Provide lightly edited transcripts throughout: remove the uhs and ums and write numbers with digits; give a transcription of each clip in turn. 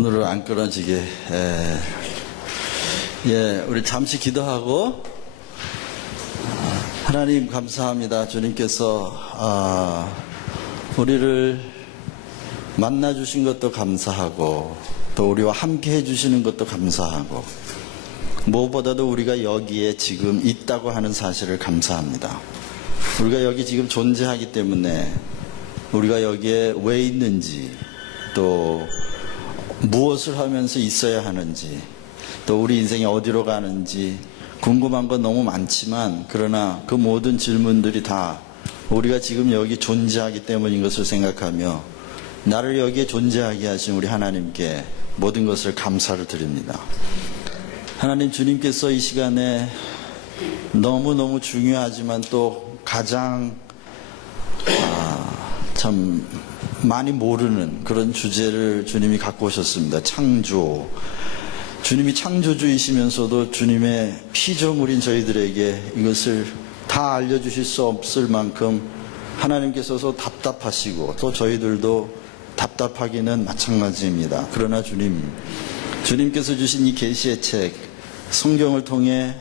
오늘은 안 끊어지게 우리 잠시 기도하고 하나님 감사합니다. 주님께서 우리를 만나 주신 것도 감사하고 또 우리와 함께 해주시는 것도 감사하고 무엇보다도 우리가 여기에 지금 있다고 하는 사실을 감사합니다. 우리가 여기 지금 존재하기 때문에 우리가 여기에 왜 있는지 또 무엇을 하면서 있어야 하는지 또 우리 인생이 어디로 가는지 궁금한 건 너무 많지만 그러나 그 모든 질문들이 다 우리가 지금 여기 존재하기 때문인 것을 생각하며 나를 여기에 존재하게 하신 우리 하나님께 모든 것을 감사를 드립니다. 하나님, 주님께서 이 시간에 너무너무 중요하지만 또 가장 참 많이 모르는 그런 주제를 주님이 갖고 오셨습니다. 창조. 주님이 창조주이시면서도 주님의 피조물인 저희들에게 이것을 다 알려주실 수 없을 만큼 하나님께서도 답답하시고 또 저희들도 답답하기는 마찬가지입니다. 그러나 주님께서 주신 이 계시의 책 성경을 통해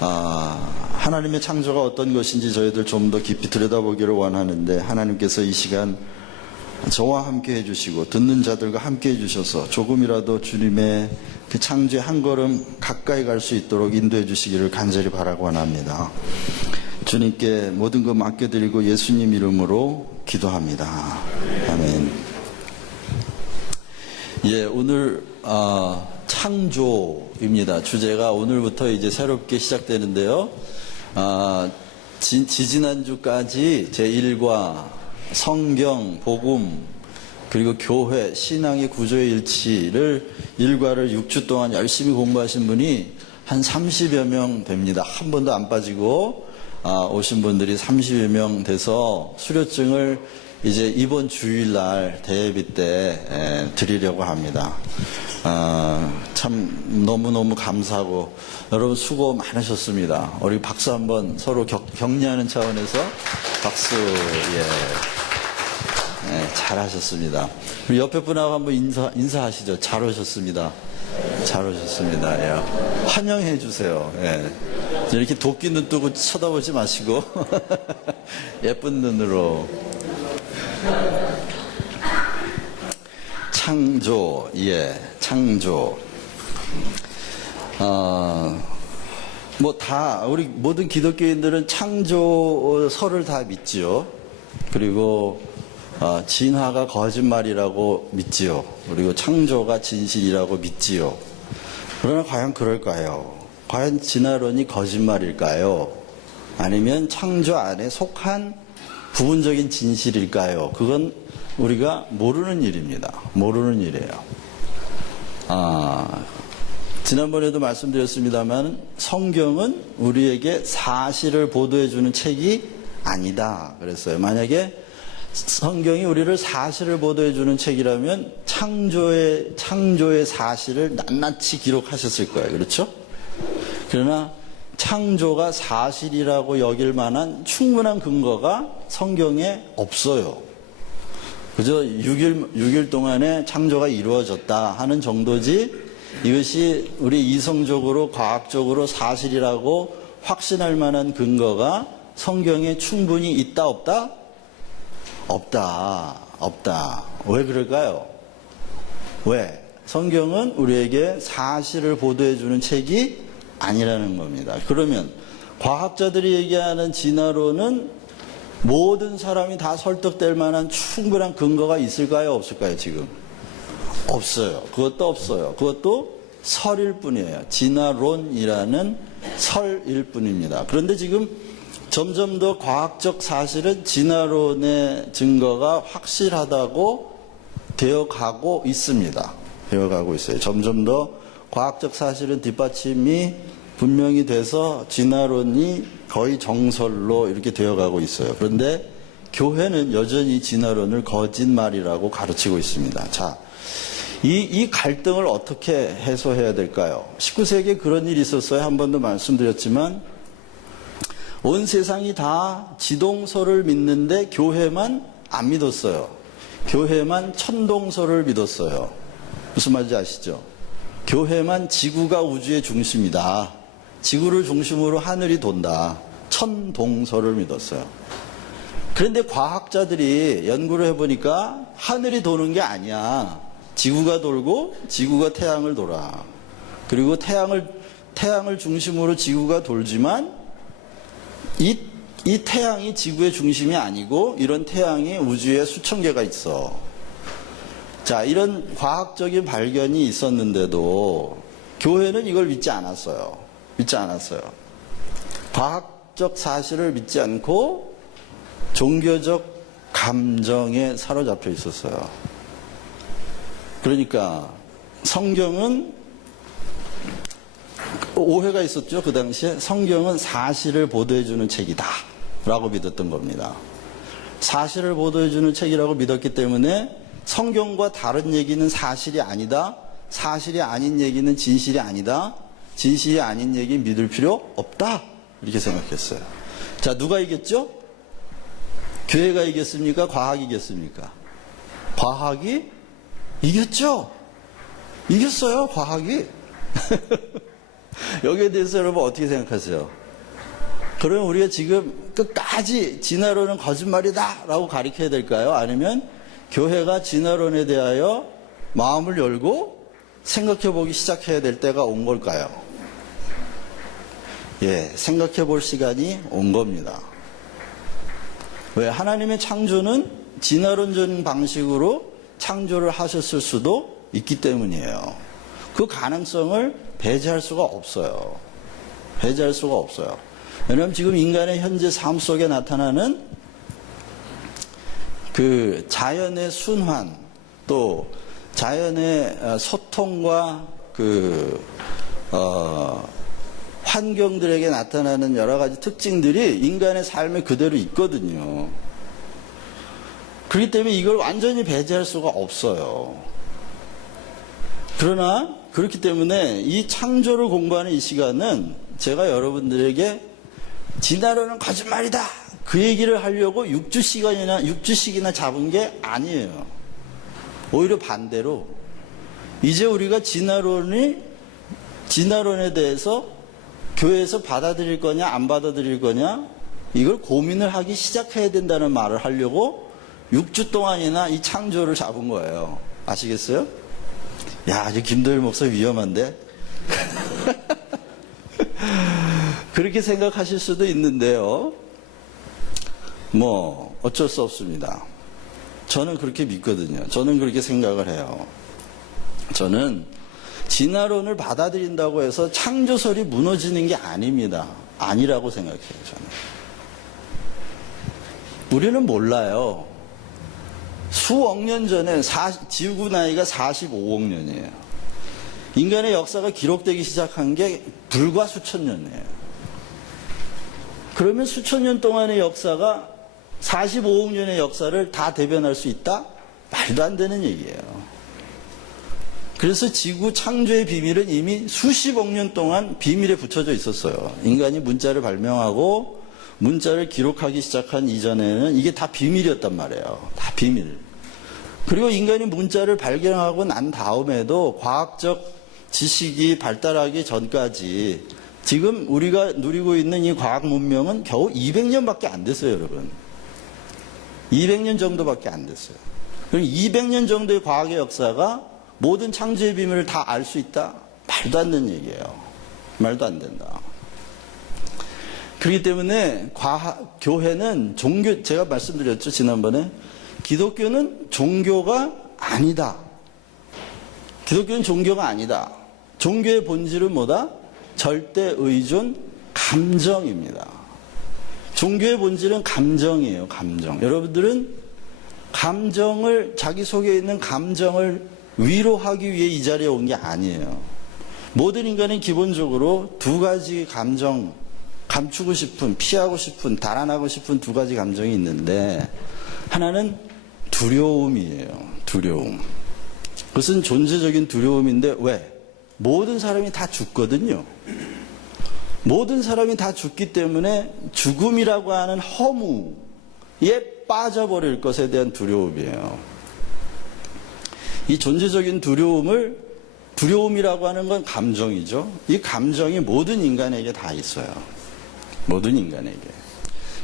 하나님의 창조가 어떤 것인지 저희들 좀 더 깊이 들여다보기를 원하는데 하나님께서 이 시간 저와 함께 해주시고 듣는 자들과 함께 해주셔서 조금이라도 주님의 그 창조의 한 걸음 가까이 갈 수 있도록 인도해 주시기를 간절히 바라고 원합니다. 주님께 모든 것 맡겨드리고 예수님 이름으로 기도합니다. 아멘. 오늘 창조입니다. 주제가 오늘부터 이제 새롭게 시작되는데요. 지지난주까지 제1과 성경, 복음, 그리고 교회, 신앙의 구조의 일치를 1과를 6주 동안 열심히 공부하신 분이 한 30여 명 됩니다. 한 번도 안 빠지고 오신 분들이 30여 명 돼서 수료증을 이제 이번 주일날 대예비 때 드리려고 합니다. 참 너무너무 감사하고 여러분 수고 많으셨습니다. 우리 박수 한번 서로 격려하는 차원에서 박수. 잘하셨습니다. 우리 옆에 분하고 한번 인사하시죠. 잘 오셨습니다. 잘 오셨습니다. 환영해 주세요. 이렇게 도끼 눈 뜨고 쳐다보지 마시고 예쁜 눈으로. 창조, 창조. 우리 모든 기독교인들은 창조설을 다 믿지요. 그리고 진화가 거짓말이라고 믿지요. 그리고 창조가 진실이라고 믿지요. 그러나 과연 그럴까요? 과연 진화론이 거짓말일까요? 아니면 창조 안에 속한 부분적인 진실일까요? 그건 우리가 모르는 일입니다. 모르는 일이에요. 지난번에도 말씀드렸습니다만 성경은 우리에게 사실을 보도해주는 책이 아니다 그랬어요. 만약에 성경이 우리를 사실을 보도해주는 책이라면 창조의 사실을 낱낱이 기록하셨을 거예요. 그렇죠? 그러나 창조가 사실이라고 여길 만한 충분한 근거가 성경에 없어요. 그저 6일 동안에 창조가 이루어졌다 하는 정도지 이것이 우리 이성적으로 과학적으로 사실이라고 확신할 만한 근거가 성경에 충분히 있다 없다? 없다. 왜 그럴까요? 왜? 성경은 우리에게 사실을 보도해주는 책이 아니라는 겁니다. 그러면 과학자들이 얘기하는 진화론은 모든 사람이 다 설득될 만한 충분한 근거가 있을까요? 없을까요? 지금? 없어요. 그것도 없어요. 그것도 설일 뿐이에요. 진화론이라는 설일 뿐입니다. 그런데 지금 점점 더 과학적 사실은 진화론의 증거가 확실하다고 되어가고 있습니다. 되어가고 있어요. 점점 더 과학적 사실은 뒷받침이 분명히 돼서 진화론이 거의 정설로 이렇게 되어가고 있어요. 그런데 교회는 여전히 진화론을 거짓말이라고 가르치고 있습니다. 자, 이 갈등을 어떻게 해소해야 될까요? 19세기에 그런 일이 있었어요. 한 번도 말씀드렸지만 온 세상이 다 지동설을 믿는데 교회만 안 믿었어요. 교회만 천동설을 믿었어요. 무슨 말인지 아시죠? 교회만 지구가 우주의 중심이다. 지구를 중심으로 하늘이 돈다. 천동설을 믿었어요. 그런데 과학자들이 연구를 해보니까 하늘이 도는 게 아니야. 지구가 돌고 지구가 태양을 돌아. 그리고 태양을 중심으로 지구가 돌지만 이 태양이 지구의 중심이 아니고 이런 태양이 우주에 수천 개가 있어. 자, 이런 과학적인 발견이 있었는데도 교회는 이걸 믿지 않았어요. 믿지 않았어요. 과학적 사실을 믿지 않고 종교적 감정에 사로잡혀 있었어요. 그러니까 성경은 오해가 있었죠. 그 당시에 성경은 사실을 보도해주는 책이다 라고 믿었던 겁니다. 사실을 보도해주는 책이라고 믿었기 때문에 성경과 다른 얘기는 사실이 아니다. 사실이 아닌 얘기는 진실이 아니다. 진실이 아닌 얘기 믿을 필요 없다. 이렇게 생각했어요. 자, 누가 이겼죠? 교회가 이겼습니까? 과학이 이겼습니까? 과학이 이겼죠? 이겼어요, 과학이. 여기에 대해서 여러분 어떻게 생각하세요? 그러면 우리가 지금 끝까지 진화론은 거짓말이다 라고 가르쳐야 될까요? 아니면 교회가 진화론에 대하여 마음을 열고 생각해 보기 시작해야 될 때가 온 걸까요? 예, 생각해 볼 시간이 온 겁니다. 왜? 하나님의 창조는 진화론적인 방식으로 창조를 하셨을 수도 있기 때문이에요. 그 가능성을 배제할 수가 없어요. 배제할 수가 없어요. 왜냐하면 지금 인간의 현재 삶 속에 나타나는 그 자연의 순환, 또 자연의 소통과 환경들에게 나타나는 여러 가지 특징들이 인간의 삶에 그대로 있거든요. 그렇기 때문에 이걸 완전히 배제할 수가 없어요. 그러나 그렇기 때문에 이 창조를 공부하는 이 시간은 제가 여러분들에게 진화론은 거짓말이다 그 얘기를 하려고 6주씩이나 잡은 게 아니에요. 오히려 반대로 이제 우리가 진화론에 대해서 교회에서 받아들일 거냐 안 받아들일 거냐 이걸 고민을 하기 시작해야 된다는 말을 하려고 6주 동안이나 이 창조를 잡은 거예요. 아시겠어요? 야, 이 김도일 목사 위험한데? 그렇게 생각하실 수도 있는데요. 뭐 어쩔 수 없습니다. 저는 그렇게 믿거든요. 저는 그렇게 생각을 해요. 저는 진화론을 받아들인다고 해서 창조설이 무너지는 게 아닙니다. 아니라고 생각해요. 저는. 우리는 몰라요. 수억 년 전에 지구 나이가 45억 년이에요. 인간의 역사가 기록되기 시작한 게 불과 수천 년이에요. 그러면 수천 년 동안의 역사가 45억 년의 역사를 다 대변할 수 있다? 말도 안 되는 얘기예요. 그래서 지구 창조의 비밀은 이미 수십억 년 동안 비밀에 붙여져 있었어요. 인간이 문자를 발명하고 문자를 기록하기 시작한 이전에는 이게 다 비밀이었단 말이에요. 다 비밀. 그리고 인간이 문자를 발견하고 난 다음에도 과학적 지식이 발달하기 전까지 지금 우리가 누리고 있는 이 과학 문명은 겨우 200년밖에 안 됐어요, 여러분. 200년 정도밖에 안 됐어요. 그럼 200년 정도의 과학의 역사가 모든 창조의 비밀을 다 알 수 있다? 말도 안 되는 얘기예요. 말도 안 된다. 그렇기 때문에 교회는 제가 말씀드렸죠, 지난번에. 기독교는 종교가 아니다. 기독교는 종교가 아니다. 종교의 본질은 뭐다? 절대 의존 감정입니다. 종교의 본질은 감정이에요. 감정. 여러분들은 자기 속에 있는 감정을 위로하기 위해 이 자리에 온 게 아니에요. 모든 인간은 기본적으로 두 가지 감정, 감추고 싶은, 피하고 싶은, 달아나고 싶은 두 가지 감정이 있는데 하나는 두려움이에요. 두려움. 그것은 존재적인 두려움인데 왜? 모든 사람이 다 죽거든요. 모든 사람이 다 죽기 때문에 죽음이라고 하는 허무에 빠져버릴 것에 대한 두려움이에요. 이 존재적인 두려움이라고 하는 건 감정이죠. 이 감정이 모든 인간에게 다 있어요. 모든 인간에게.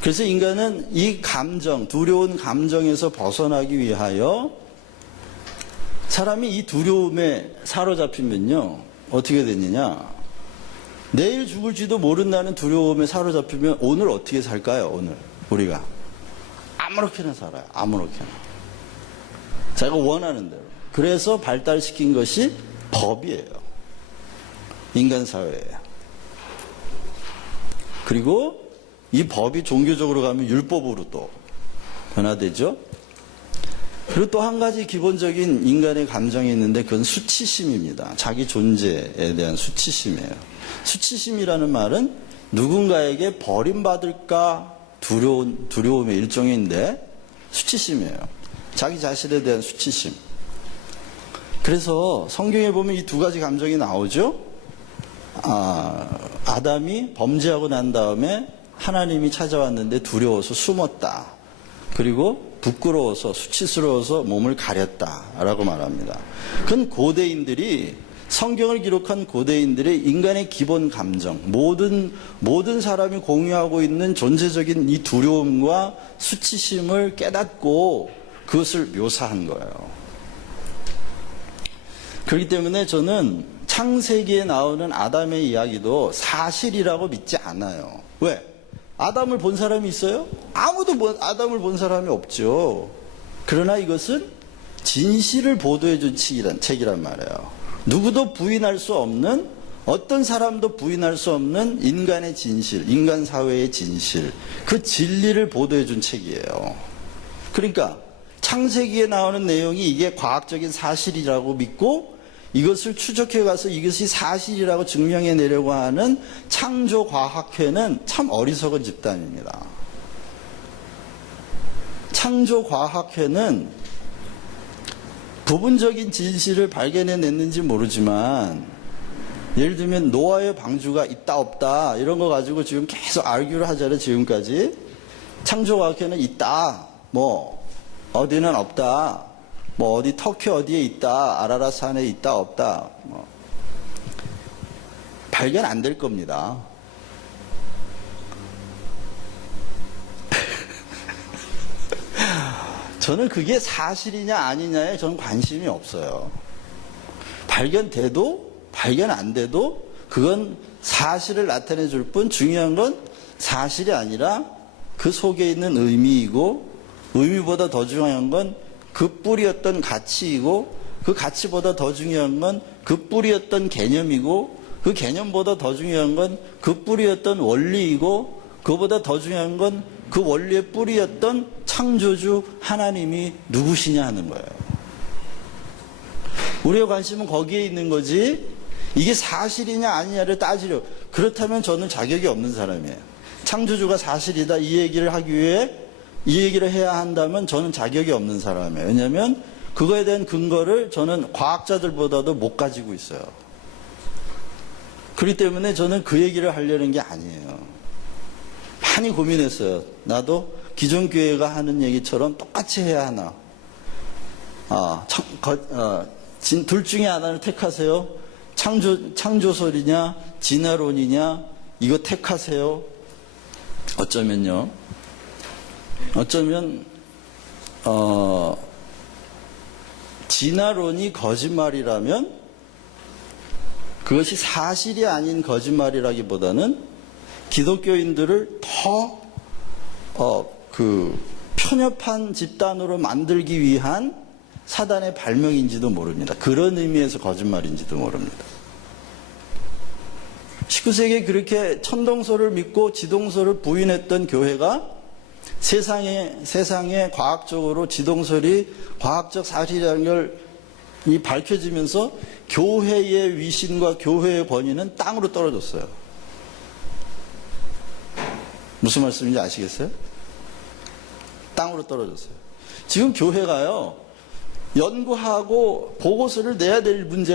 그래서 인간은 이 감정, 두려운 감정에서 벗어나기 위하여 사람이 이 두려움에 사로잡히면요, 어떻게 되느냐. 내일 죽을지도 모른다는 두려움에 사로잡히면 오늘 어떻게 살까요? 오늘 우리가 아무렇게나 살아요. 아무렇게나. 자기가 원하는 대로. 그래서 발달시킨 것이 법이에요. 인간 사회예요. 그리고 이 법이 종교적으로 가면 율법으로 또 변화되죠. 그리고 또 한 가지 기본적인 인간의 감정이 있는데 그건 수치심입니다. 자기 존재에 대한 수치심이에요. 수치심이라는 말은 누군가에게 버림받을까 두려움의 일종인데 수치심이에요. 자기 자신에 대한 수치심. 그래서 성경에 보면 이 두 가지 감정이 나오죠. 아담이 범죄하고 난 다음에 하나님이 찾아왔는데 두려워서 숨었다. 그리고 부끄러워서 수치스러워서 몸을 가렸다라고 말합니다. 그건 고대인들이 성경을 기록한 고대인들의 인간의 기본 감정, 모든 사람이 공유하고 있는 존재적인 이 두려움과 수치심을 깨닫고 그것을 묘사한 거예요. 그렇기 때문에 저는 창세기에 나오는 아담의 이야기도 사실이라고 믿지 않아요. 왜? 아담을 본 사람이 있어요? 아무도 아담을 본 사람이 없죠. 그러나 이것은 진실을 보도해 준 책이란 말이에요. 누구도 부인할 수 없는, 어떤 사람도 부인할 수 없는 인간의 진실, 인간 사회의 진실, 그 진리를 보도해 준 책이에요. 그러니까 창세기에 나오는 내용이 이게 과학적인 사실이라고 믿고 이것을 추적해 가서 이것이 사실이라고 증명해 내려고 하는 창조과학회는 참 어리석은 집단입니다. 창조과학회는 부분적인 진실을 발견해냈는지 모르지만 예를 들면 노아의 방주가 있다 없다 이런 거 가지고 지금 계속 알규를 하잖아요. 지금까지. 창조과학회는 있다, 뭐 어디는 없다, 뭐 어디 터키 어디에 있다, 아라라 산에 있다 없다, 뭐 발견 안 될 겁니다. 저는 그게 사실이냐 아니냐에 저는 관심이 없어요. 발견돼도 발견 안 돼도 그건 사실을 나타내 줄 뿐 중요한 건 사실이 아니라 그 속에 있는 의미이고 의미보다 더 중요한 건 그 뿌리였던 가치이고 그 가치보다 더 중요한 건 그 뿌리였던 개념이고 그 개념보다 더 중요한 건 그 뿌리였던 원리이고 그보다 더 중요한 건 그 원리의 뿌리였던 창조주 하나님이 누구시냐 하는 거예요. 우리의 관심은 거기에 있는 거지 이게 사실이냐 아니냐를 따지려. 그렇다면 저는 자격이 없는 사람이에요. 창조주가 사실이다 이 얘기를 하기 위해 이 얘기를 해야 한다면 저는 자격이 없는 사람이에요. 왜냐하면 그거에 대한 근거를 저는 과학자들보다도 못 가지고 있어요. 그렇기 때문에 저는 그 얘기를 하려는 게 아니에요. 많이 고민했어요. 나도 기존 교회가 하는 얘기처럼 똑같이 해야 하나. 둘 중에 하나를 택하세요. 창조설이냐 진화론이냐 이거 택하세요. 어쩌면 진화론이 거짓말이라면 그것이 사실이 아닌 거짓말이라기보다는 기독교인들을 더 편협한 집단으로 만들기 위한 사단의 발명인지도 모릅니다. 그런 의미에서 거짓말인지도 모릅니다. 19세기에 그렇게 천동설을 믿고 지동설을 부인했던 교회가 세상에 과학적으로 지동설이 과학적 사실이라는 걸 밝혀지면서 교회의 위신과 교회의 권위는 땅으로 떨어졌어요. 무슨 말씀인지 아시겠어요? 땅으로 떨어졌어요. 지금 교회가요, 연구하고 보고서를 내야 될 문제가